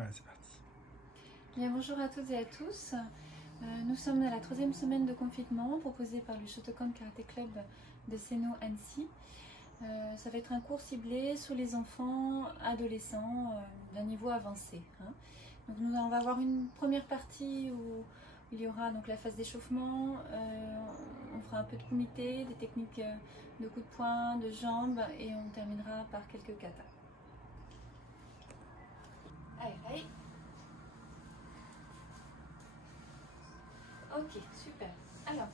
Voilà, c'est parti. Bien, bonjour à toutes et à tous. Nous sommes à la 3e semaine de confinement proposée par le Shotokan Karaté Club de Seno Annecy. Ça va être un cours ciblé sur les enfants adolescents d'un niveau avancé. Donc on va avoir une première partie où il y aura donc la phase d'échauffement, on fera un peu de kumite, des techniques de coups de poing, de jambes et on terminera par quelques katas. Allez. Ok, super. Alors,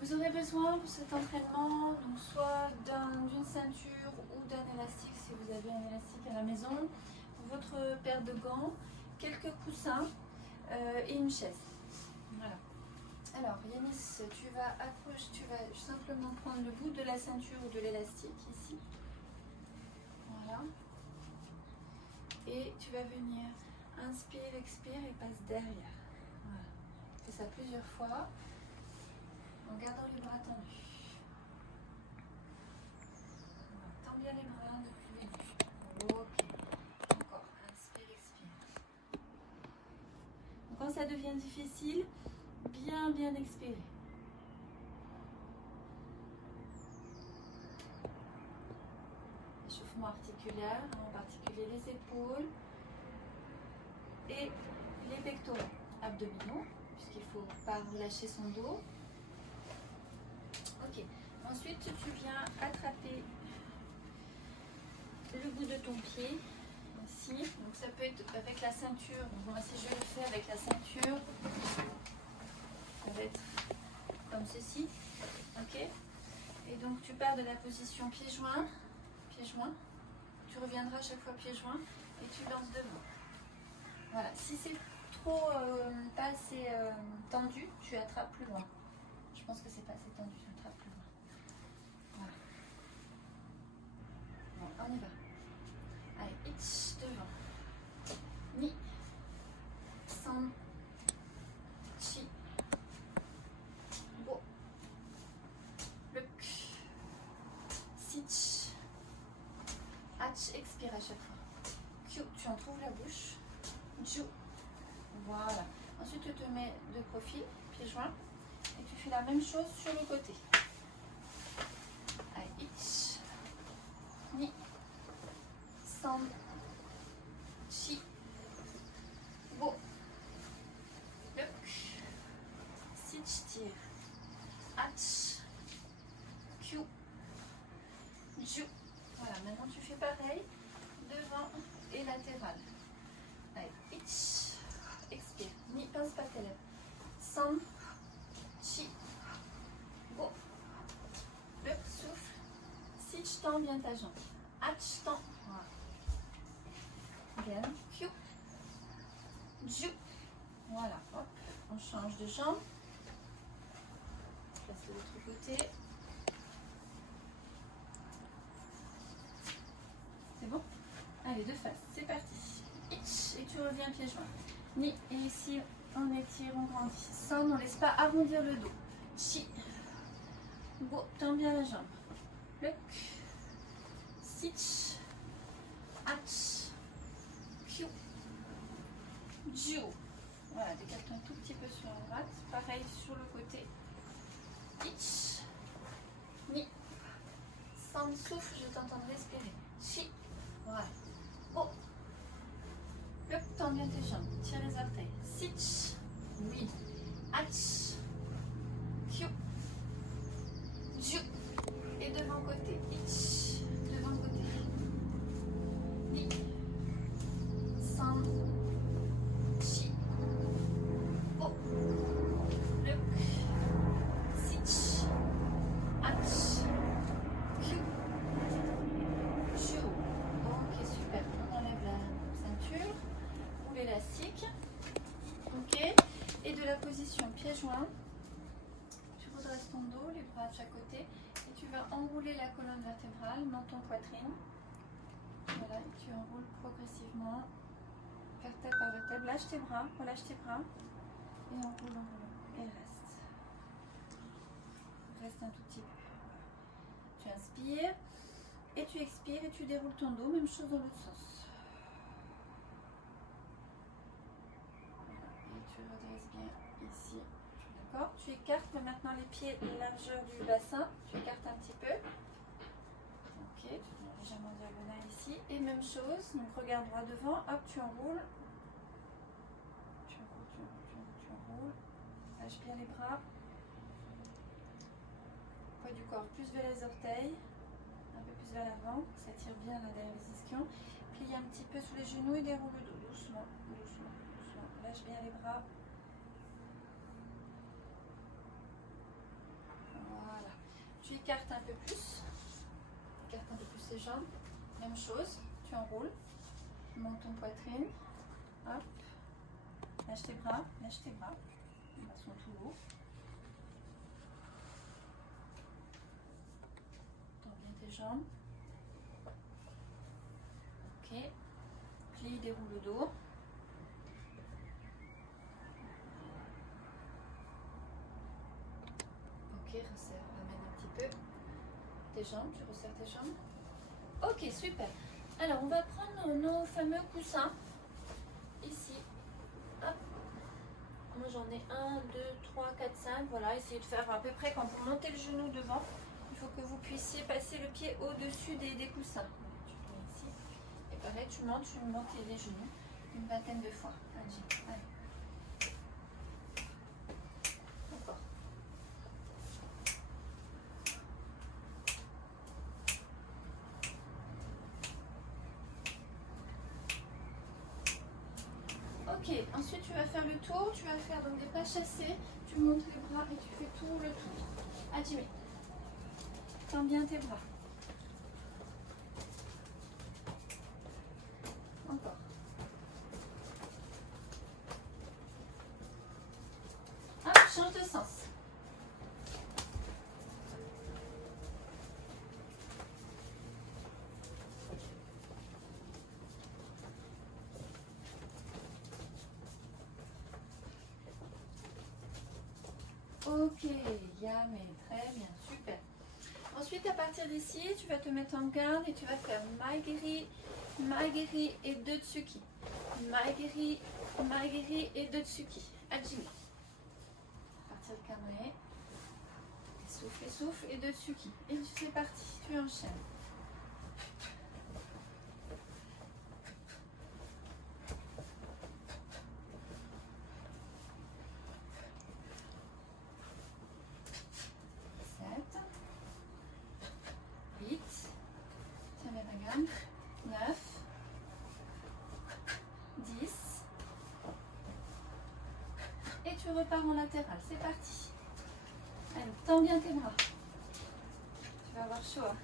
vous aurez besoin pour cet entraînement donc soit d'une ceinture ou d'un élastique si vous avez un élastique à la maison, votre paire de gants, quelques coussins et une chaise. Voilà. Alors Yanis, tu vas simplement prendre le bout de la ceinture ou de l'élastique ici. Voilà. Et tu vas venir inspire, expire et passe derrière. Voilà. Fais ça plusieurs fois en gardant les bras tendus. Voilà. Tends bien les bras depuis le début. Ok. Encore. Inspire, expire. Donc, quand ça devient difficile, bien expirer. Échauffement articulaire, en particulier les épaules et les pectoraux abdominaux, puisqu'il ne faut pas relâcher son dos. Ok, ensuite tu viens attraper le bout de ton pied, ici. Donc ça peut être avec la ceinture, moi si je le fais avec la ceinture, ça va être comme ceci, ok. Et donc tu pars de la position pied-joint, tu reviendras à chaque fois pied-joint et tu lances devant. Voilà, si c'est trop pas assez tendu, tu attrapes plus loin. Je pense que c'est pas assez tendu, tu attrapes plus loin. Voilà. Bon, on y va. Allez, itch, devant. Ni, san, chi, bo, luk, sich, hach, expire à chaque fois. Kyu, tu entrouvres la bouche. Ju, voilà. Ensuite, tu te mets de profil, pieds joints, et tu fais la même chose sur le côté. Allez, ich, ni, san, chi, bo, luk, sich, tire, hach, kyu, ju. Voilà, maintenant tu fais pareil, devant et latéral. Allez, itch, expire, ni, pince pas tes lèvres. San, chi, bo, le, souffle, sich, tends bien ta jambe. Hach, tends, voilà. Bien, kyu, ju, voilà, hop, on change de jambe. Place de l'autre côté. C'est bon? Allez, de face, c'est parti. Et tu reviens pieds joints. Ni, et ici on étire, on grandit. San, on ne laisse pas arrondir le dos. Chi, bo, tends bien la jambe. Luk, sich, hach, kyu, ju. Voilà, décale-toi un tout petit peu sur la droite. Pareil sur le côté. Ich, ni, san, souffle, je t'entends respirer. Chi, voilà. Bo, luk, tends bien tes jambes, tire les orteils. Sich, oui. Hach, kyu, ju. Et devant côté. Ich, devant côté. Ni, san, chi, bo, luk, sich, hach, kyu, ju. Ok, super. On enlève la ceinture ou l'élastique. Ok. Et de la position pied-joint, tu redresses ton dos, les bras de chaque côté, et tu vas enrouler la colonne vertébrale, menton-poitrine. Voilà, et tu enroules progressivement, vertèbre par vertèbre. Lâche tes bras, relâche tes bras, et enroule, et reste. Reste un tout petit peu. Tu inspires, et tu expires, et tu déroules ton dos, même chose dans l'autre sens. tu écartes maintenant les pieds largeur du bassin. Tu écartes un petit peu. Ok, tu viens légèrement en diagonale ici. Et même chose, donc regarde droit devant, hop, tu enroules. Tu enroules. Lâche bien les bras. Poids du corps plus vers les orteils. Un peu plus vers l'avant. Ça tire bien là derrière les ischions. Plie un petit peu sous les genoux et déroule le dos. Doucement, doucement, doucement. Lâche bien les bras. Voilà. Tu écartes un peu plus. Écarte un peu plus les jambes. Même chose. Tu enroules. Tu montes ton poitrine. Hop. Lâche tes bras. Lâche tes bras. Les bras sont tout hauts. Tends bien tes jambes. Ok. Plie, déroule le dos. Ok, resserre, ramène un petit peu tes jambes, tu resserres tes jambes. Ok, super. Alors, on va prendre nos fameux coussins. Ici. Hop. Moi, j'en ai 1, 2, 3, 4, 5. Voilà, essayez de faire à peu près quand vous montez le genou devant. Il faut que vous puissiez passer le pied au-dessus des coussins. Tu viens ici. Et pareil, tu montes les genoux une vingtaine de fois. Allez. Encore. Ok, ensuite tu vas faire le tour, tu vas faire donc des pas chassés, tu montes les bras et tu fais tout le tour. Hajime. Tends bien tes bras. Encore. Hop, change de sens. Ok, Yamé, très bien, super. Ensuite, à partir d'ici, tu vas te mettre en garde et tu vas faire Maigiri et 2 Tsuki. Maigiri et 2 Tsuki. Hajime. À partir de Kamae. Souffle et 2 Tsuki. Et c'est parti, tu enchaînes. Tu repars en latéral, c'est parti. Allez, tends bien tes bras. Tu vas avoir chaud. Hein.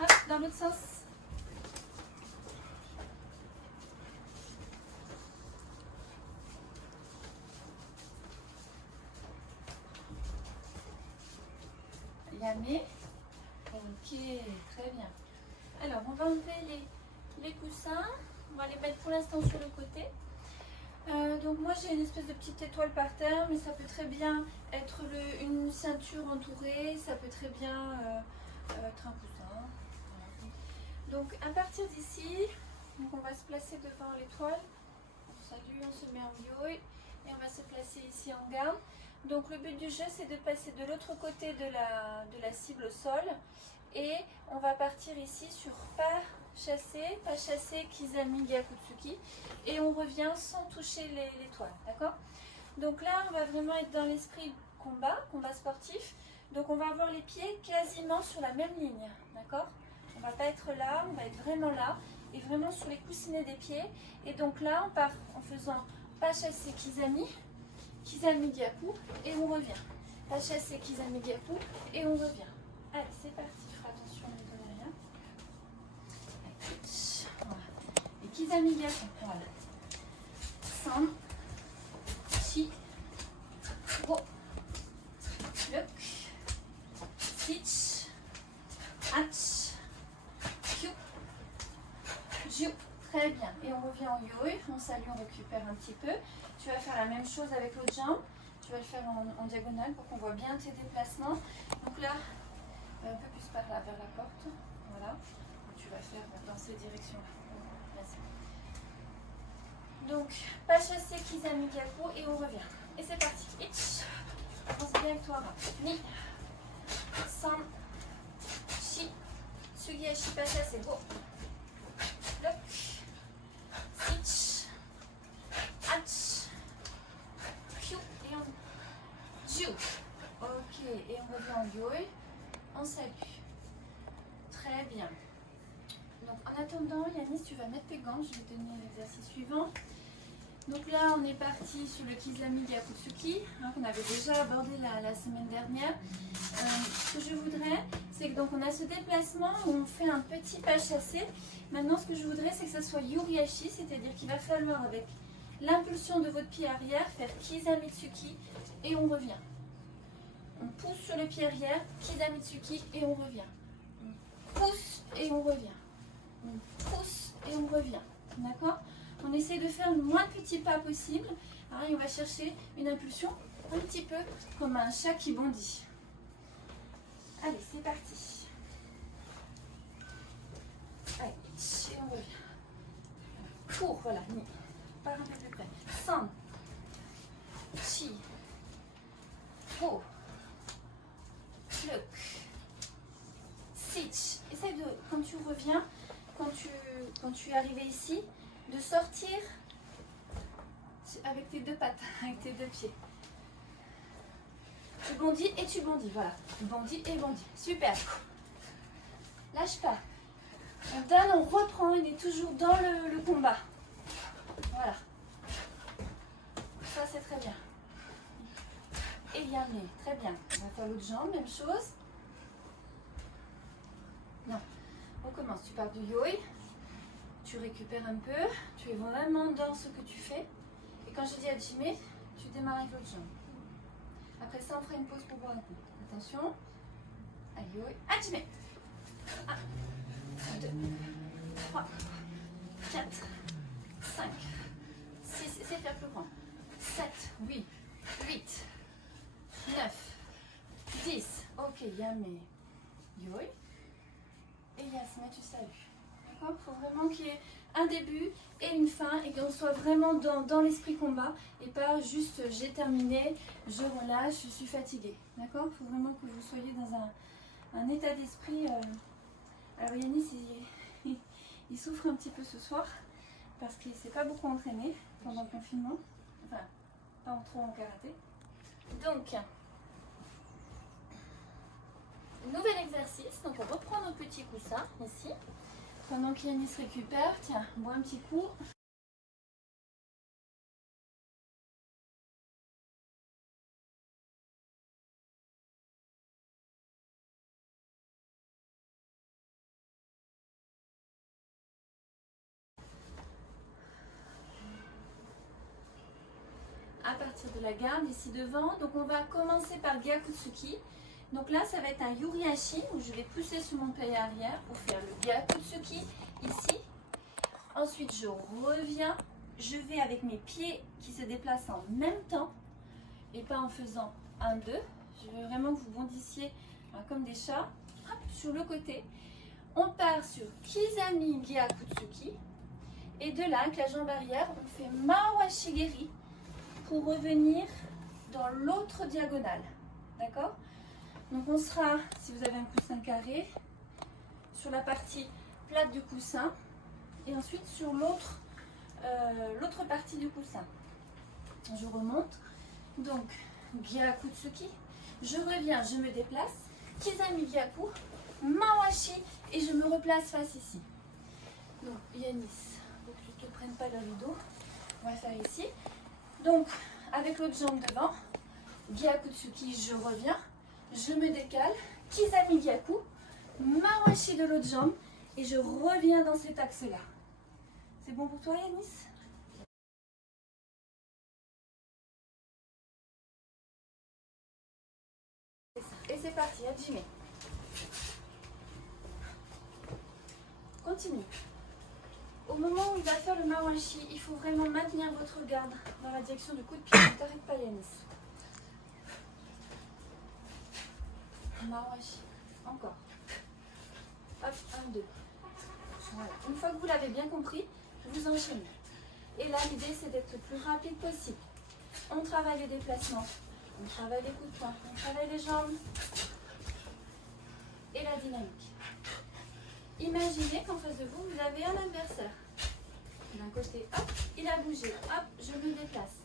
Hop, dans l'autre sens. Yamé. Ok, très bien. Alors, on va enlever les coussins. On va les mettre pour l'instant sur le côté. Donc moi j'ai une espèce de petite étoile par terre, mais ça peut très bien être une ceinture entourée, ça peut très bien être un coussin. Voilà. Donc à partir d'ici, on va se placer devant l'étoile. On salue, on se met en yo et on va se placer ici en garde. Donc le but du jeu c'est de passer de l'autre côté de la cible au sol et on va partir ici sur pas chassé, Kizami, Gyakutsuki et on revient sans toucher l'étoile, d'accord? Donc là on va vraiment être dans l'esprit combat sportif, donc on va avoir les pieds quasiment sur la même ligne, d'accord? On va pas être là, on va être vraiment là et vraiment sur les coussinets des pieds et donc là on part en faisant pas chassé, Kizami, Gyaku et on revient, pas chassé, Kizami, Gyaku et on revient. Allez c'est parti, fais attention ne donnez rien. Voilà. Et Kizami Gyaku, voilà. San, Chi, Go, Look, Stitch, Hatch, Kyu, Ju. Très bien. Et on revient en yoi, on salue, on récupère un petit peu. Tu vas faire la même chose avec l'autre jambe. Tu vas le faire en diagonale pour qu'on voit bien tes déplacements. Donc là, un peu plus par là, vers la porte. Voilà. Tu vas faire dans ces directions-là. Merci. Donc, pas chassé, Kizami Gyaku et on revient. Et c'est parti. Ich. On se dit avec toi. Ni. San. Shi. Sugiashi, pas chassé. Go. Lock. Ich. Ach. Kyu. Et on. Ju. Ok. Et on revient en yoi. On salue. Très bien. Donc en attendant, Yanis, tu vas mettre tes gants, je vais tenir l'exercice suivant. Donc là, on est parti sur le Kizami Gyakutsuki, qu'on avait déjà abordé la semaine dernière. Ce que je voudrais, c'est que donc on a ce déplacement où on fait un petit pas chassé. Maintenant, ce que je voudrais, c'est que ça soit Yuriashi, c'est-à-dire qu'il va falloir, avec l'impulsion de votre pied arrière, faire Kizamitsuki et on revient. On pousse sur le pied arrière, Kizamitsuki et on revient. On pousse et on revient. On pousse et on revient. D'accord? On essaie de faire le moins de petits pas possible. Alors, et on va chercher une impulsion un petit peu comme un chat qui bondit. Allez, c'est parti. Allez, et on revient. Cours, voilà. Par un peu plus près. San. Chi. Ho. Look. Sitch. Essaye de, quand tu reviens, quand tu es arrivé ici, de sortir avec tes deux pattes, avec tes deux pieds. Tu bondis et tu bondis, voilà. Bondis et bondis. Super. Lâche pas. On donne, on reprend, on est toujours dans le combat. Voilà. Ça, c'est très bien. Et bien, mais très bien. On va faire l'autre jambe, même chose. Non. On recommence. Tu pars du yoi. Tu récupères un peu. Tu es vraiment dans ce que tu fais. Et quand je dis hajime, tu démarres avec l'autre jambe. Après ça, on fera une pause pour boire un coup. Attention. Yoi. Hajime. 1, 2, 3, 4, 5, 6. Essayez de faire plus grand. 7, 8, 8, 9, 10. Ok, yame. Yoi. Et yasme, tu salues. D'accord? Il faut vraiment qu'il y ait un début et une fin et qu'on soit vraiment dans l'esprit combat et pas juste j'ai terminé, je relâche, je suis fatiguée. D'accord? Il faut vraiment que vous soyez dans un état d'esprit. Alors Yanis, il souffre un petit peu ce soir parce qu'il ne s'est pas beaucoup entraîné pendant le confinement. Enfin, pas trop en karaté. Donc, nouvel exercice. Donc on reprend nos petits coussins ici. Pendant qu'Yanis récupère, tiens, bois un petit coup. À partir de la garde ici devant, donc on va commencer par Gyakutsuki. Donc là, ça va être un Yuriashi où je vais pousser sur mon pied arrière pour faire le Gyakutsuki ici. Ensuite, je reviens. Je vais avec mes pieds qui se déplacent en même temps et pas en faisant 1, 2. Je veux vraiment que vous bondissiez comme des chats. Hop, sur le côté. On part sur Kizami Gyakutsuki. Et de là, avec la jambe arrière, on fait Mawashigeri pour revenir dans l'autre diagonale. D'accord? Donc on sera, si vous avez un coussin carré, sur la partie plate du coussin et ensuite sur l'autre partie du coussin. Je remonte. Donc, Gyakutsuki. Je reviens, je me déplace. Kizami Gyaku. Mawashi. Et je me replace face ici. Donc, Yanis, pour que tu ne te prennes pas le rideau. On va faire ici. Donc, avec l'autre jambe devant. Gyakutsuki, je reviens. Je me décale. Kizami Gyaku. Mawashi de l'autre jambe. Et je reviens dans cet axe-là. C'est bon pour toi, Yanis? Et c'est parti, hajime. Continue. Au moment où il va faire le mawashi, il faut vraiment maintenir votre garde dans la direction du coup de pied. Ne t'arrête pas, Yanis. Mawashi. Encore. Hop, 1, 2. Voilà. Une fois que vous l'avez bien compris, vous enchaînez. Et là, l'idée, c'est d'être le plus rapide possible. On travaille les déplacements, on travaille les coups de poing, on travaille les jambes et la dynamique. Imaginez qu'en face de vous, vous avez un adversaire. D'un côté, hop, il a bougé, hop, je me déplace.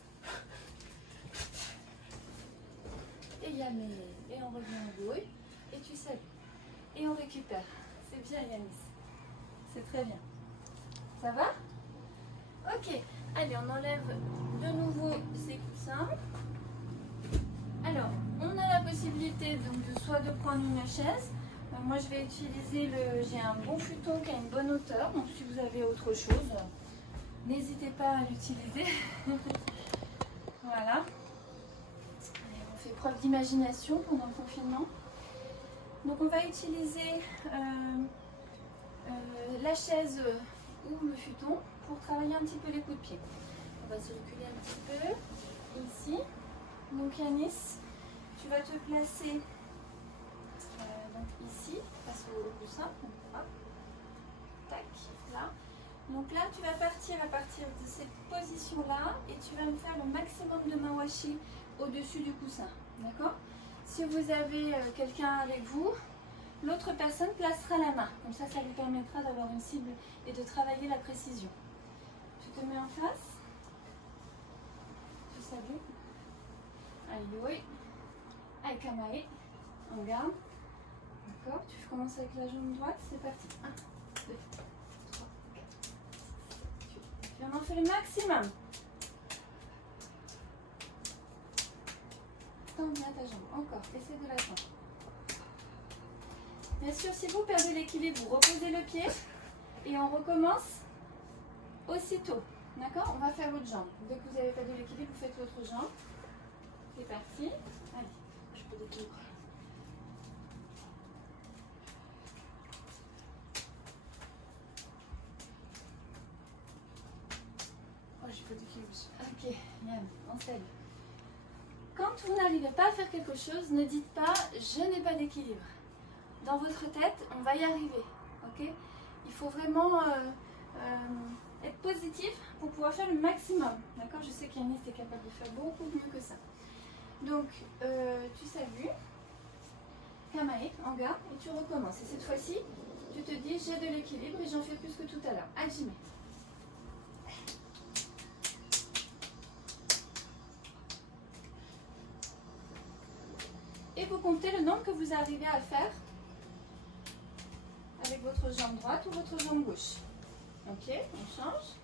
Et Yanis, et on revient en bouille, et tu salues. Et on récupère. C'est bien Yanis. C'est très bien. Ça va? Ok. Allez, on enlève de nouveau ces coussins. Alors, on a la possibilité donc soit de prendre une chaise. Moi, je vais utiliser j'ai un bon futon qui a une bonne hauteur. Donc, si vous avez autre chose, n'hésitez pas à l'utiliser. Voilà. Allez, on fait preuve d'imagination pendant le confinement. Donc, on va utiliser la chaise ou le futon pour travailler un petit peu les coups de pied. On va se reculer un petit peu ici. Donc Yanis, tu vas te placer donc ici, face au coussin. Hop, tac, là. Donc là, tu vas partir à partir de cette position-là et tu vas me faire le maximum de mawashi au-dessus du coussin. D'accord? Si vous avez quelqu'un avec vous, l'autre personne placera la main. Comme ça, ça lui permettra d'avoir une cible et de travailler la précision. Tu te mets en face. Tu salues. Aïe, aïe, kamae. On garde. D'accord. Tu commences avec la jambe droite. C'est parti. 1, 2, 3, 4, 5, 6, 7, 8. Tu en fais le maximum. Tends bien ta jambe. Encore. Essaie de la tendre. Bien sûr, si vous perdez l'équilibre, vous reposez le pied et on recommence aussitôt. D'accord? On va faire l'autre jambe. Dès que vous avez perdu l'équilibre, vous faites l'autre jambe. C'est parti. Allez, je peux découvrir. Oh, j'ai pas d'équilibre. Ok, bien, on salue. Quand vous n'arrivez pas à faire quelque chose, ne dites pas « je n'ai pas d'équilibre ». Dans votre tête, on va y arriver, ok? Il faut vraiment être positif pour pouvoir faire le maximum, d'accord? Je sais qu'Yanis est capable de faire beaucoup mieux que ça. Donc, tu salues, kamae, en garde, et tu recommences. Et cette fois-ci, tu te dis, j'ai de l'équilibre et j'en fais plus que tout à l'heure. Hajime. Et vous comptez le nombre que vous arrivez à faire avec votre jambe droite ou votre jambe gauche. Ok, on change.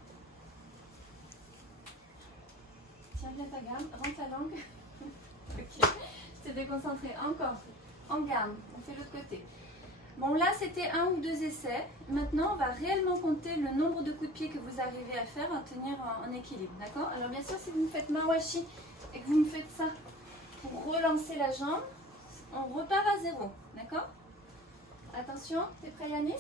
Tiens bien ta gamme, rends ta langue. Ok, je t'ai déconcentré. Encore. En garde, on fait l'autre côté. Bon, là c'était 1 ou 2 essais. Maintenant, on va réellement compter le nombre de coups de pied que vous arrivez à faire, à tenir en équilibre. D'accord? Alors, bien sûr, si vous me faites mawashi et que vous me faites ça pour relancer la jambe, on repart à 0. D'accord? Attention, t'es prêt Yanis?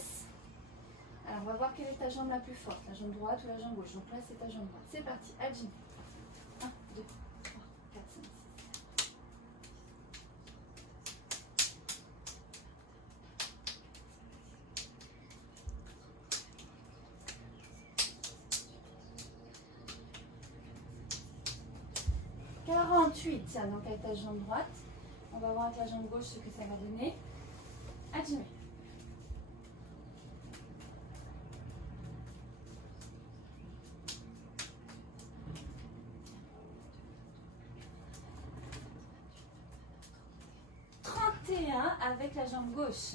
Alors on va voir quelle est ta jambe la plus forte, la jambe droite ou la jambe gauche. Donc là c'est ta jambe droite. C'est parti, hajime. 1, 2, 3, 4, 5, 6, 48, tiens, donc avec ta jambe droite. On va voir avec la jambe gauche ce que ça va donner. Hajime. Avec la jambe gauche.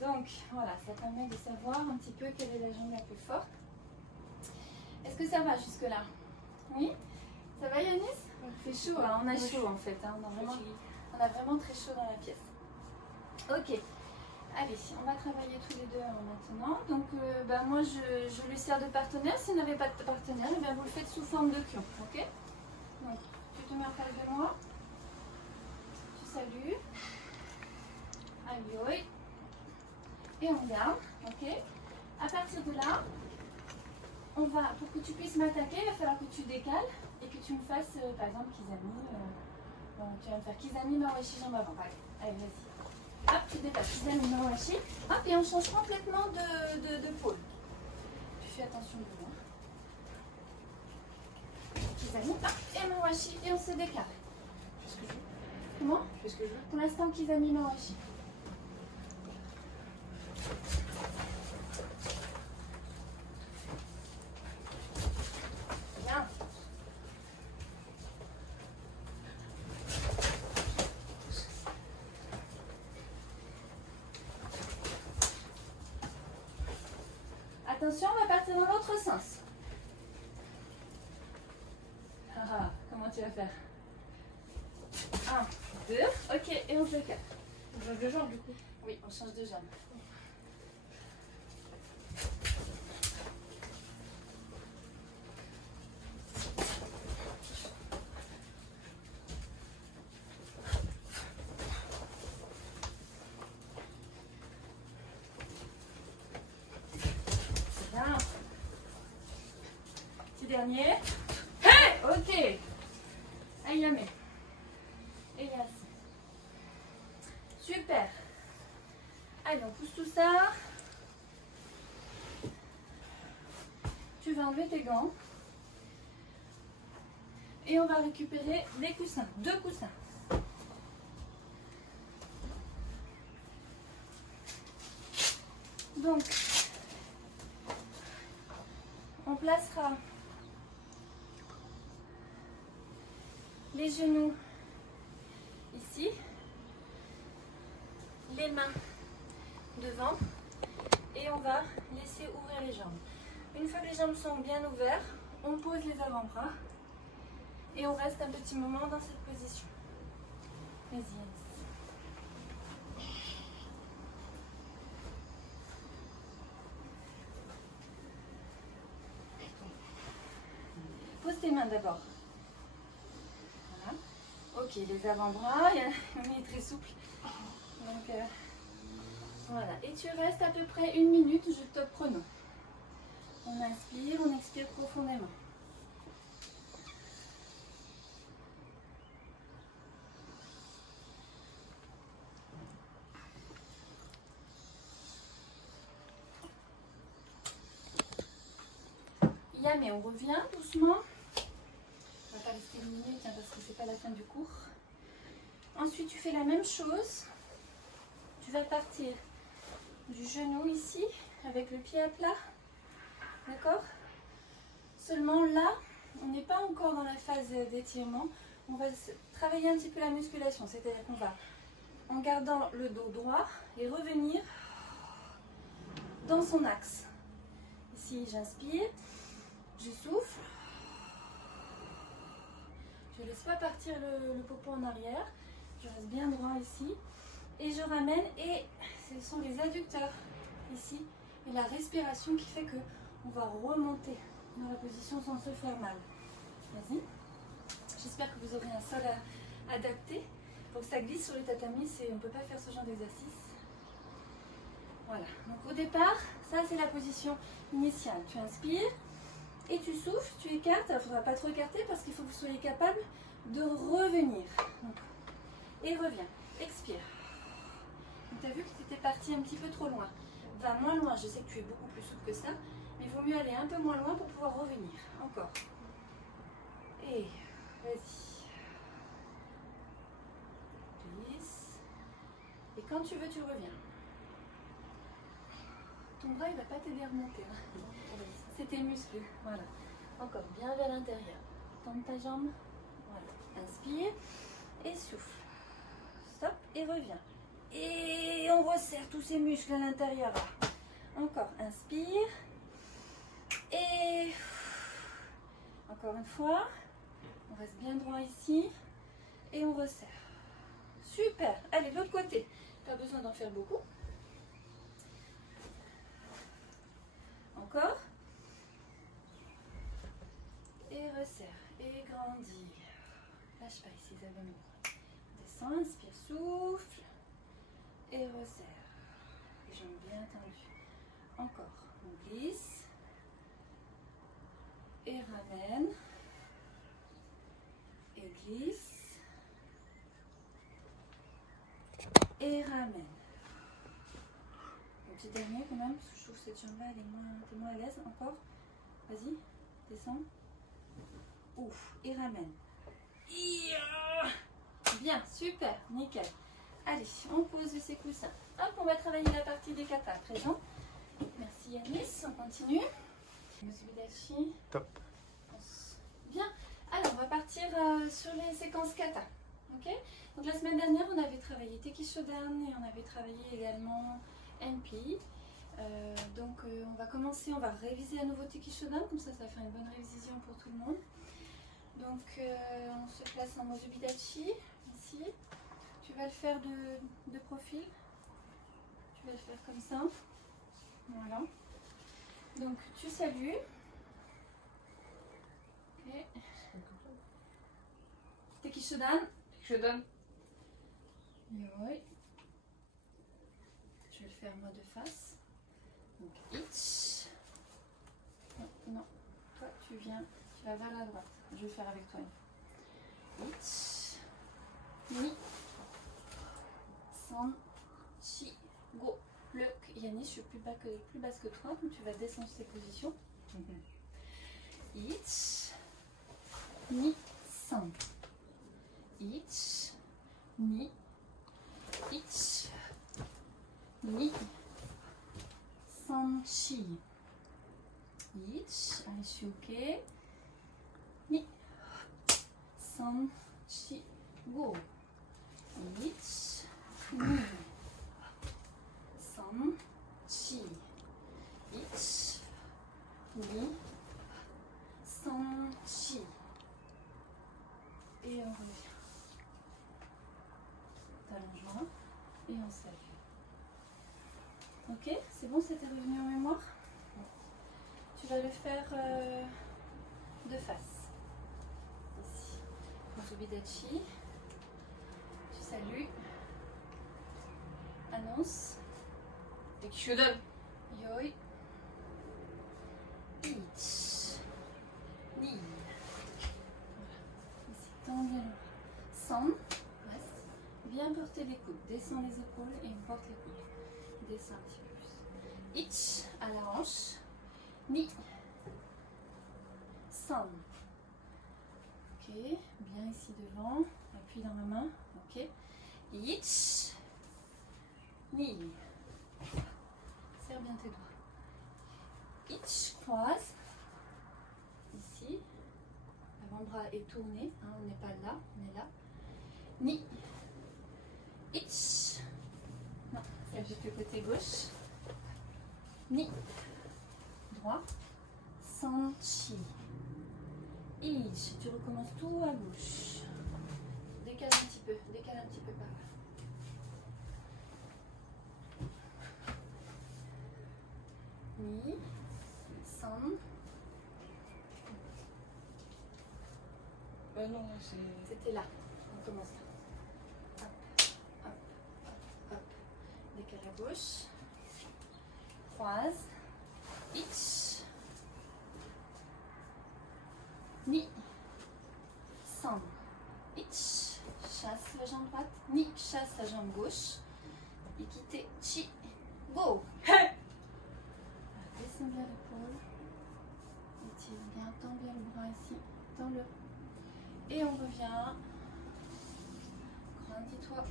Donc voilà, ça permet de savoir un petit peu quelle est la jambe la plus forte. Est-ce que ça va jusque là? Oui? Ça va Yanis? Il fait chaud, hein? On a chaud en fait, hein? On a vraiment très chaud dans la pièce. Ok, allez, on va travailler tous les deux maintenant. Donc moi je lui sers de partenaire. Si vous n'avez pas de partenaire, eh bien, vous le faites sous forme de kion. Ok? Donc tu te mets en face de moi. Tu salues. Aïe, et on garde, ok? À partir de là, on va, pour que tu puisses m'attaquer, il va falloir que tu décales et que tu me fasses, par exemple, Kizami. Tu vas me faire Kizami, Mawashi, jambe avant. Allez, vas-y. Hop, tu dépasses Kizami, Mawashi. Hop, et on change complètement de pôle. Tu fais attention de moi. Kizami. Hop, et Mawashi. Et on se décale. Je fais ce que je veux. Comment? Je fais ce que je veux. Pour l'instant, Kizami, Mawashi. Bien. Attention, on va partir dans l'autre sens. Ah, comment tu vas faire? 1, 2, ok, et on se décale. On change de jambe du coup. Oui, on change de jambe. Bien. Petit dernier. Hey, ok. Ayame. Et Yas. Super. Allez, on pousse tout ça. Tu vas enlever tes gants. Et on va récupérer les coussins. 2 coussins. Donc, on placera les genoux ici, les mains devant et on va laisser ouvrir les jambes. Une fois que les jambes sont bien ouvertes, on pose les avant-bras et on reste un petit moment dans cette position. Vas-y, Alice. Pose tes mains d'abord. Voilà. Ok, les avant-bras, il est très souple. Donc, voilà. Et tu restes à peu près 1 minute, je top chrono. On inspire, on expire profondément. Mais on revient doucement. On va pas rester 1 minute hein, parce que c'est pas la fin du cours. Ensuite, tu fais la même chose. Tu vas partir du genou ici avec le pied à plat. D'accord? Seulement là, on n'est pas encore dans la phase d'étirement. On va travailler un petit peu la musculation. C'est-à-dire qu'on va, en gardant le dos droit, et revenir dans son axe. Ici, j'inspire. Je souffle, je ne laisse pas partir le popo en arrière, je reste bien droit ici et je ramène et ce sont les adducteurs ici et la respiration qui fait que on va remonter dans la position sans se faire mal. Vas-y. J'espère que vous aurez un sol adapté pour que ça glisse sur les tatamis, on ne peut pas faire ce genre d'exercice. Voilà, donc au départ, ça c'est la position initiale. Tu inspires. Et tu souffles, tu écartes, il ne faudra pas trop écarter parce qu'il faut que vous soyez capable de revenir. Donc, et reviens, expire. Donc tu as vu que tu étais parti un petit peu trop loin. Va moins loin, je sais que tu es beaucoup plus souple que ça, mais il vaut mieux aller un peu moins loin pour pouvoir revenir. Encore. Et vas-y. Glisse. Et quand tu veux, tu reviens. Ton bras, il ne va pas t'aider à remonter. Hein. C'est tes muscles. Voilà. Encore bien vers l'intérieur. Tends ta jambe. Voilà. Inspire et souffle. Stop et reviens. Et on resserre tous ces muscles à l'intérieur. Encore. Inspire. Et encore une fois. On reste bien droit ici. Et on resserre. Super. Allez, de l'autre côté. Pas besoin d'en faire beaucoup. Encore. Et resserre. Et grandis. Lâche pas ici, les abdominaux. Descends, inspire, souffle. Et resserre. Les jambes bien tendues. Encore. On glisse. Et ramène. Et glisse. Et ramène. Un petit dernier quand même, parce que je trouve que cette jambe-là, elle est moins à l'aise. Encore. Vas-y, descends. Ouf. Et ramène. Bien, super, nickel. Allez, on pose ces coussins. Hop, on va travailler la partie des katas à présent. Merci Yanis, on continue. Musubidachi. Top. Bien, alors on va partir sur les séquences kata. Ok. Donc la semaine dernière, on avait travaillé Tekishodan et on avait travaillé également NP. On va commencer, on va réviser à nouveau Tekishodan, comme ça va faire une bonne révision pour tout le monde. Donc on se place en Musubidachi, ici. Tu vas le faire de profil. Tu vas le faire comme ça. Voilà. Donc tu salues. Ok. Tekishodan. Tekishodan. Oui. Je vais le faire moi de face. Donc ich. Non, non. Toi tu viens, tu vas vers la droite. Je vais le faire avec toi. Ich. Ni. San. Chi. Go. Le Yanis, je suis plus basse que toi, donc tu vas descendre ces positions. Ich. Ni. San. Ich. Ni. Ich. Ni. San. Chi. Ich. Allez, je suis ok. Ni. San. Chi. Go. Ich. Ni. San. Chi. Ich. Ni. San. Chi. Et on revient. Talon joint. Et on salue. Ok, c'est bon, c'était revenu en mémoire? Tu vas le faire de face. Ici. Musubidachi. Tu salues. Annonce. Tekishodan. Yoi. Ich. Ni. Voilà. Ici, tends bien le bras. San. Reste. Bien porter les coudes. Descends les épaules et on porte les coudes. Descends un petit peu plus. Ich à la hanche. Ni. San. Ok. Bien ici devant. Appuie dans la main. Ok. Ich. Ni. Serre bien tes doigts. Ich, croise. Ici. L'avant-bras est tourné. Hein, on n'est pas là, on est là. Ni. Ich. Non, ça juste le côté gauche. Ni. Droit. San, chi. Ich. Tu recommences tout à gauche. Décale un petit peu par là. Ni, san. Non, c'est. C'était là. On commence là. Hop, hop, hop, hop. Décale à gauche. Croise. Ich. Ni. San. Ich. Chasse la jambe droite. Ni. Chasse la jambe gauche. Ikite. Chi. Go. Descends bien l'épaule. Étire bien. Tends bien le bras ici. Tends-le. Et on revient. Grandis-toi.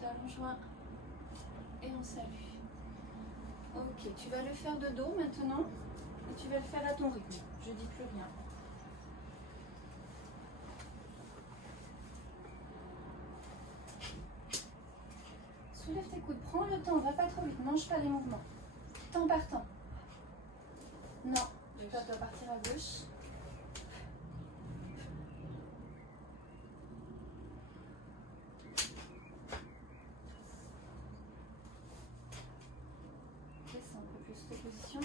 Talon joint. Et on salue. Ok, tu vas le faire de dos maintenant. Et tu vas le faire à ton rythme. Je dis plus rien. Soulève tes coudes. Prends le temps. Va pas trop vite. Mange pas les mouvements. Temps par temps. Non. Tu dois partir à gauche. Descends un peu plus cette position.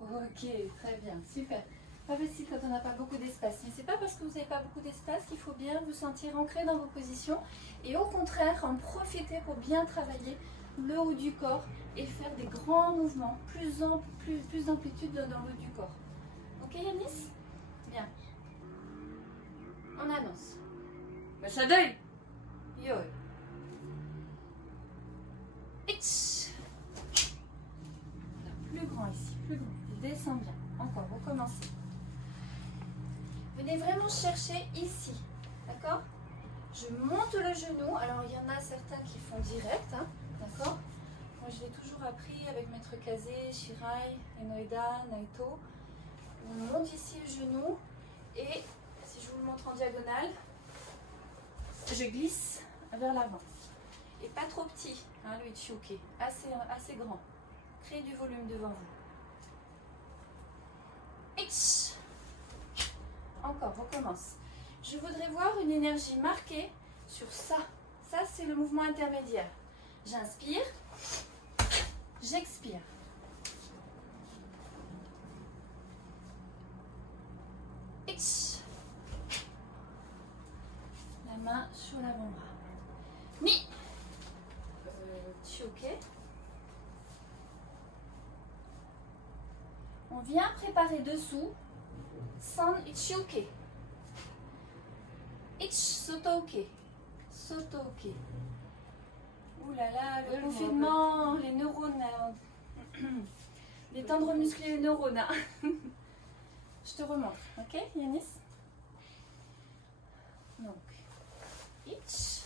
Ok, très bien, super. Pas facile quand on n'a pas beaucoup d'espace. Mais c'est pas parce que vous n'avez pas beaucoup d'espace qu'il faut bien vous sentir ancré dans vos positions. Et au contraire, en profiter pour bien travailler le haut du corps et faire des grands mouvements, plus d'amplitude dans le haut du corps. Ok Yanis? Bien. On annonce. Mashadai. Yo. plus grand. Descends bien. Encore, recommencez. Venez vraiment chercher ici. D'accord? Je monte le genou. Alors, il y en a certains qui font direct. Hein, d'accord? Moi, je l'ai toujours appris avec Maître Kazé, Shirai, Enoeda, Naito. On monte ici le genou. Et si je vous le montre en diagonale, je glisse vers l'avant. Et pas trop petit, hein, le Ichioke. Assez grand. Créez du volume devant vous. Itch. Encore, recommence. Je voudrais voir une énergie marquée sur ça. Ça, c'est le mouvement intermédiaire. J'inspire. J'expire. Itch. La main sur l'avant-bras. Ni. Chioke. On vient préparer dessous. San Ichioke. Ich Sotoke. Sotoke. Ouh là là, le confinement, les neurones. Les tendres musclés, les neurones. Hein. Je te remontre, ok Yanis? Donc, ich.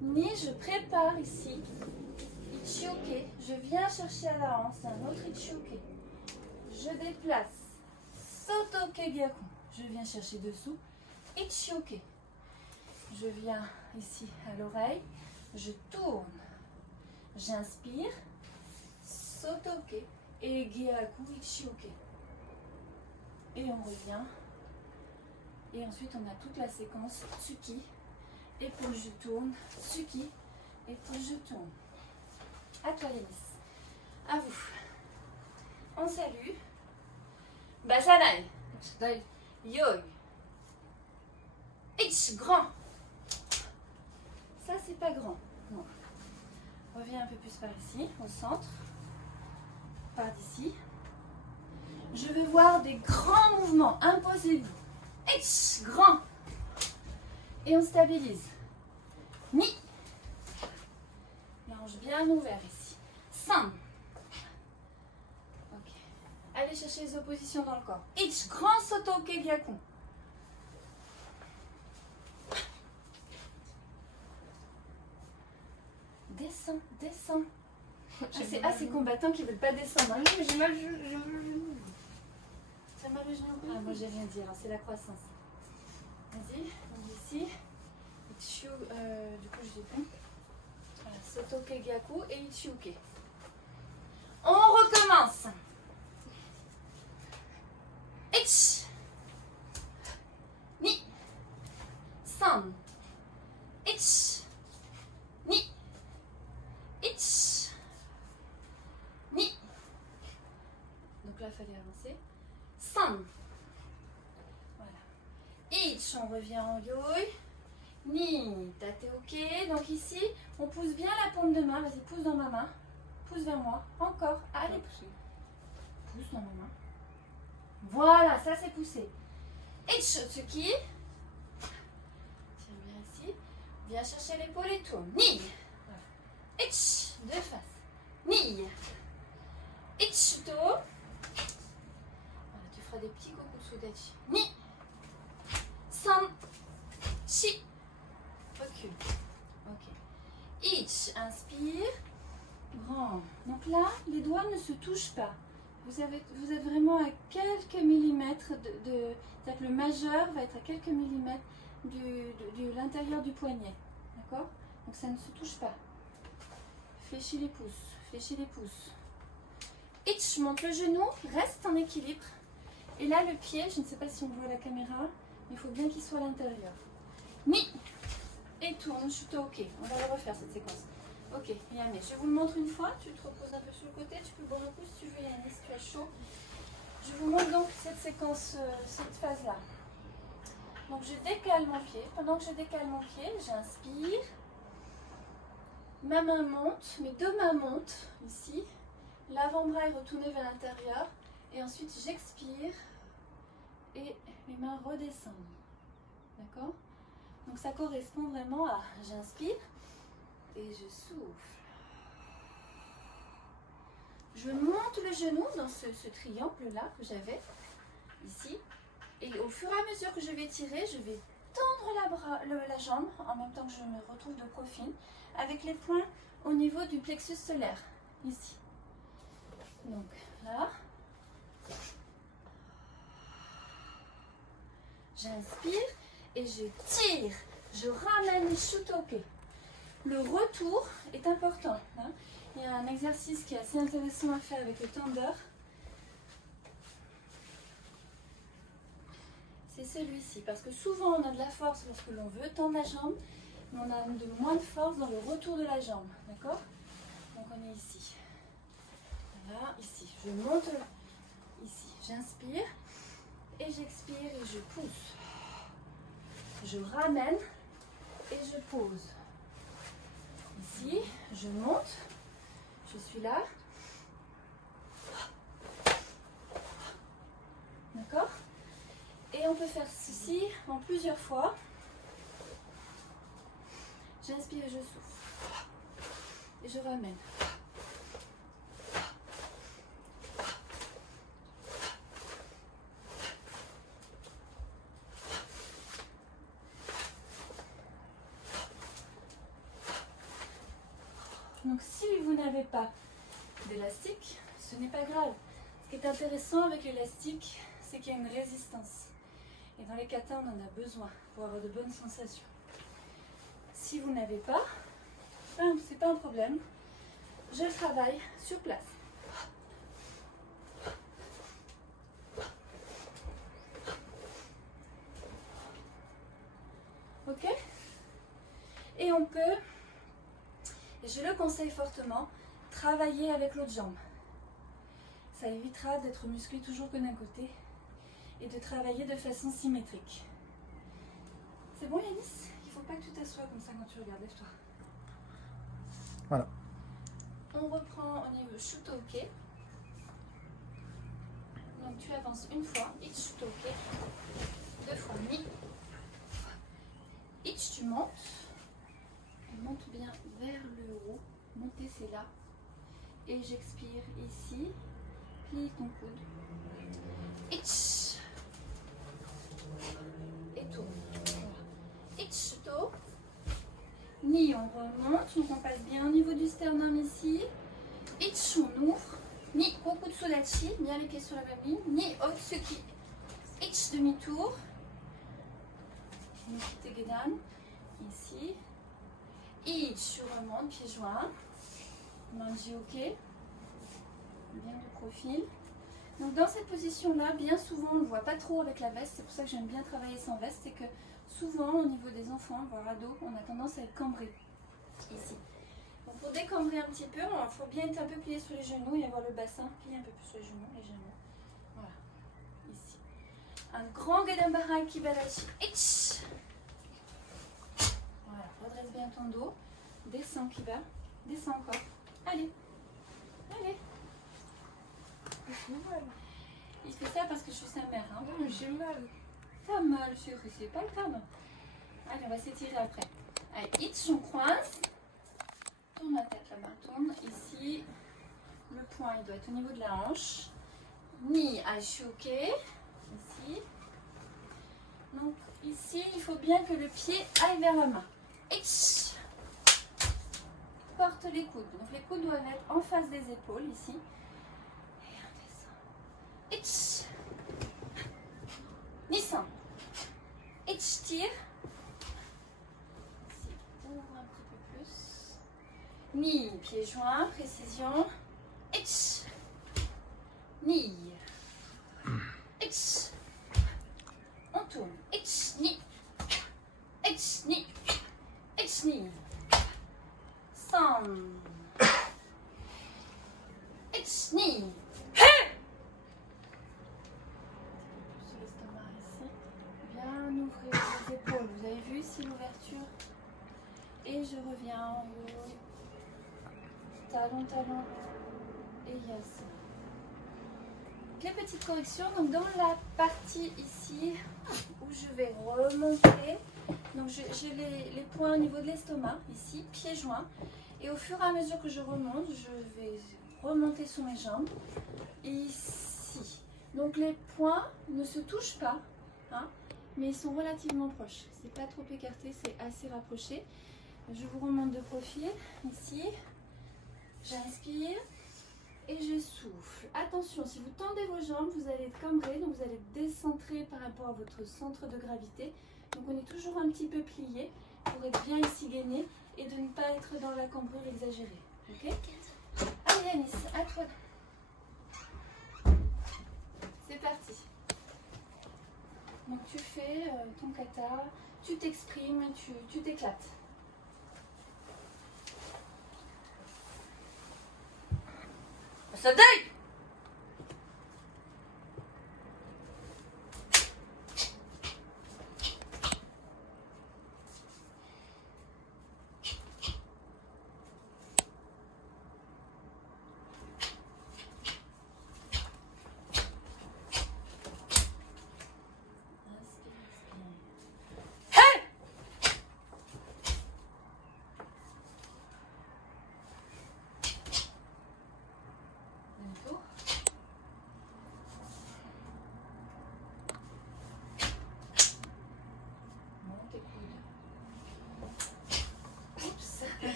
Ni, je prépare ici. Ichioke. Je viens chercher à la hanse un autre Ichioke. Je déplace. Sotoke Gyaku. Je viens chercher dessous. Ichioke. Je viens ici à l'oreille. Je tourne. J'inspire. Sotoke. Et Gyaku Ichioke. Et on revient. Et ensuite, on a toute la séquence Tsuki. Épaule, je tourne. Tsuki. Épaule, je tourne. À toi, Lénis. À vous. On salue. Basanai. Yoi. Ich, grand. Ça, c'est pas grand. Non. Reviens un peu plus par ici, au centre. Par d'ici. Je veux voir des grands mouvements. Imposez-vous. Ich, grand. Et on stabilise. Ni. L'ange bien ouvert ici. San. Ok. Allez chercher les oppositions dans le corps. Ich, grand Sotoke Gyaku. Descends, descends. C'est assez combattants qui ne veulent pas descendre. Hein. J'ai mal, j'ai mal au genou. Ça m'a le genou. Ah, moi j'ai rien dit, alors c'est la croissance. Vas-y, on est ici. Du coup, je l'ai plus. Voilà, Sotoke Gyaku et Ichioke. On recommence. Ich. Ni. San. Ich. Ni. Ich. Ni. Donc là, il fallait avancer. San. Voilà. Ich, on revient en yoi. Ni, tate ok. Donc ici, on pousse bien la paume de main. Vas-y, pousse dans ma main. Pousse vers moi. Encore. Allez, pousse dans ma main. Voilà, ça c'est poussé. Ich, Tsuki. Tiens bien ici. Viens chercher l'épaule et tourne. Ni. Voilà. Ich, de face. Ni. Ich, to. Voilà, tu feras des petits kokusu dachi. Ni. San. Chi. Recule. Ok. Ich, inspire. Grand. Donc là, les doigts ne se touchent pas. Vous êtes vraiment à quelques millimètres c'est-à-dire que le majeur va être à quelques millimètres de l'intérieur du poignet. D'accord? Donc ça ne se touche pas. Fléchis les pouces. Fléchis les pouces. Ich, monte le genou. Reste en équilibre. Et là, le pied, je ne sais pas si on voit la caméra, mais il faut bien qu'il soit à l'intérieur. Ni. Et tourne. Chuto ok. On va le refaire cette séquence. Ok, Yannis, je vous le montre une fois. Tu te reposes un peu sur le côté. Tu peux boire un coup si tu veux, Yannis, si tu as chaud. Je vous montre donc cette séquence, cette phase-là. Donc je décale mon pied. Pendant que je décale mon pied, j'inspire. Ma main monte, mes deux mains montent ici. L'avant-bras est retourné vers l'intérieur. Et ensuite j'expire. Et mes mains redescendent. D'accord? Donc ça correspond vraiment à j'inspire. Et je souffle. je monte le genou dans ce triangle-là que j'avais ici. Et au fur et à mesure que je vais tirer, je vais tendre la jambe en même temps que je me retrouve de profil avec les poings au niveau du plexus solaire, ici. Donc là, j'inspire et je tire, je ramène les shoot au pied. Le retour est important. Hein. Il y a un exercice qui est assez intéressant à faire avec le tendeur. C'est celui-ci, parce que souvent on a de la force lorsque l'on veut tendre la jambe, mais on a de moins de force dans le retour de la jambe, d'accord? Donc on est ici, là, ici, je monte, ici, j'inspire, et j'expire et je pousse. Je ramène et je pose. Ici, je monte, je suis là, d'accord? Et on peut faire ceci en plusieurs fois. J'inspire et je souffle. Et je ramène. Donc si vous n'avez pas d'élastique, ce n'est pas grave. Ce qui est intéressant avec l'élastique, c'est qu'il y a une résistance. Et dans les katas, on en a besoin pour avoir de bonnes sensations. Si vous n'avez pas, c'est pas un problème. Je travaille sur place. Ok? Et on peut, et je le conseille fortement, travailler avec l'autre jambe. Ça évitera d'être musclé toujours que d'un côté et de travailler de façon symétrique. C'est bon Yanis? Il ne faut pas que tu t'assoies comme ça quand tu regardes, lève-toi. Voilà. On reprend au niveau shoot au pied. Donc tu avances une fois, hitch shoot au pied, deux fois mi. Hitch tu montes, et monte bien vers le haut. Monter c'est là. Et j'expire ici, plie ton coude. Hitch. Et tourne. Hitch to. Ni on remonte, donc on passe bien au niveau du sternum ici. Hitch on ouvre. Ni beaucoup de sodachi, bien les pieds sur la même ligne. Ni otsuki. Hitch demi-tour. Nikite gedan. Ici. Hitch je remonte, pieds joints. Manji ok. Bien de profil. Donc dans cette position-là, bien souvent, on ne le voit pas trop avec la veste. C'est pour ça que j'aime bien travailler sans veste. C'est que souvent, au niveau des enfants, voire ados, on a tendance à être cambré ici. Donc pour décambrer un petit peu, il faut bien être un peu plié sur les genoux et avoir le bassin plié un peu plus sur les genoux. Voilà, ici. Un grand Gadambara Kibarashi. Hitch. Voilà, redresse bien ton dos. Descends Kiba. Descends encore. Allez. Allez. Il fait ça parce que je suis sa mère. Hein. Non, mais j'ai mal. T'as mal, chérie, c'est pas le terme. Allez, on va s'étirer après. Allez, hitch, on croise. Tourne la tête là-bas, tourne. Ici, le point, il doit être au niveau de la hanche. Ni à choquer. Ici. Donc, ici, il faut bien que le pied aille vers la main. Hitch. Porte les coudes. Donc, les coudes doivent être en face des épaules, ici. Hitch. Nissan. Hitch tire. Ici, ouvre un petit peu plus. Ni, pieds joints, précision. Hitch. Ni. Hitch. On tourne. Hitch, ni. Hitch, ni. Hitch, ni. Sam. Hitch, ni. Ouvrir les épaules, vous avez vu ici l'ouverture et je reviens en haut, talon, talon et yes. Les petites corrections, donc dans la partie ici où je vais remonter, donc j'ai les points au niveau de l'estomac ici, pieds joints, et au fur et à mesure que je remonte, je vais remonter sous mes jambes. Ici. Donc les poings ne se touchent pas, hein, mais ils sont relativement proches. C'est pas trop écarté, c'est assez rapproché. Je vous remonte de profil, ici. J'inspire et je souffle. Attention, si vous tendez vos jambes, vous allez être cambré, donc vous allez décentrer par rapport à votre centre de gravité. Donc on est toujours un petit peu plié pour être bien ici gainé et de ne pas être dans la cambrure exagérée. Ok? Allez Anis, à toi. C'est parti. Donc tu fais ton kata, tu t'exprimes, tu t'éclates. Ça dingue.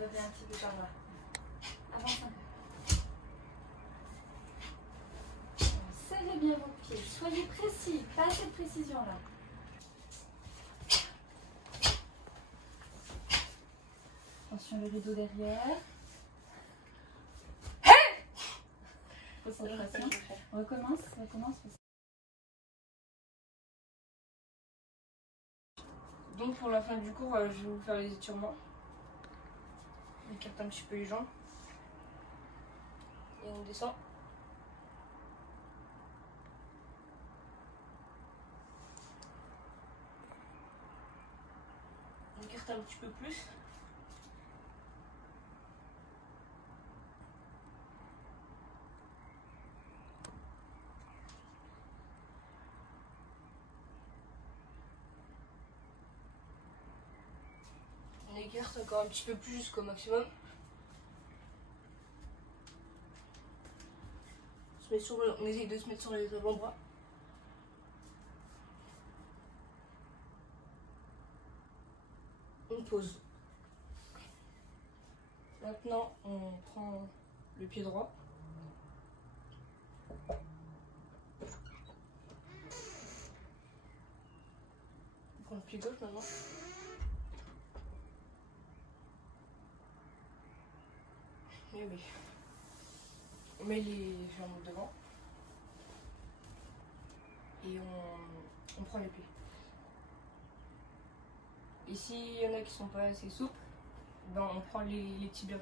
Levez un petit peu par là. Avance un peu. Serrez bien vos pieds. Soyez précis. Pas cette précision-là. Attention, le rideau derrière. Concentration. On recommence. Donc pour la fin du cours, je vais vous faire les étirements. On écarte un petit peu les jambes. Et on descend. On écarte un petit peu plus. On écarte encore un petit peu plus jusqu'au maximum. On essaye de se mettre sur les avant-bras. On pose. Maintenant, on prend le pied droit. On prend le pied gauche maintenant. Et oui. On met les jambes devant. Et on prend les pieds. Et s'il y en a qui sont pas assez souples, ben on prend les tibias.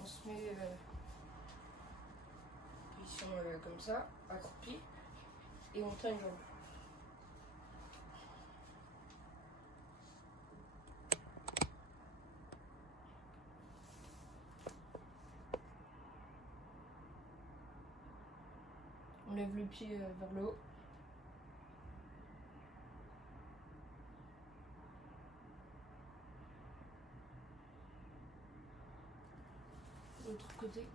On se met position comme ça, accroupi, et on tend une jambe. On lève le pied vers le haut. De l'autre côté.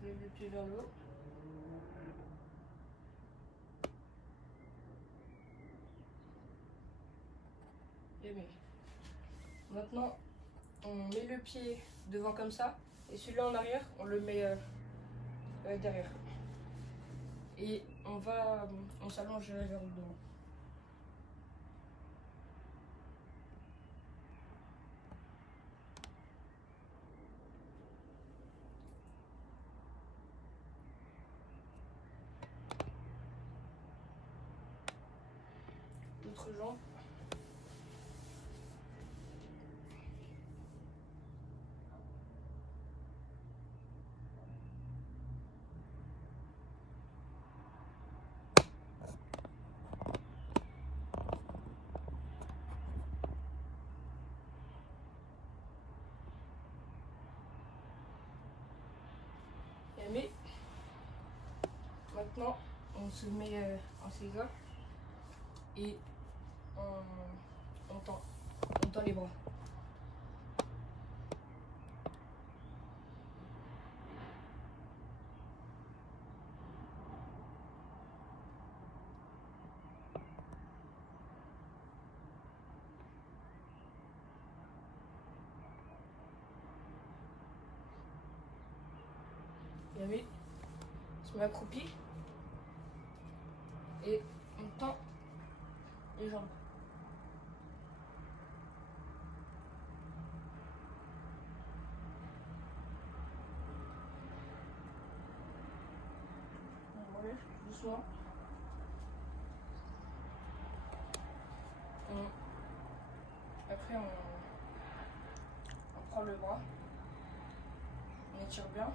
On lève le pied vers le haut. Et bien. Maintenant, on met le pied devant comme ça, et celui-là en arrière, on le met derrière. Et on s'allonge vers le devant. L'autre jambe. Maintenant, on se met en Sega et on tend les bras. Vous voyez, je me accroupis et on tend les jambes. On relève doucement. Après on prend le bras, on étire bien.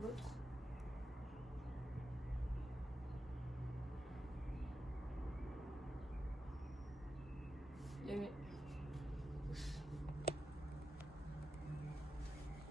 L'autre.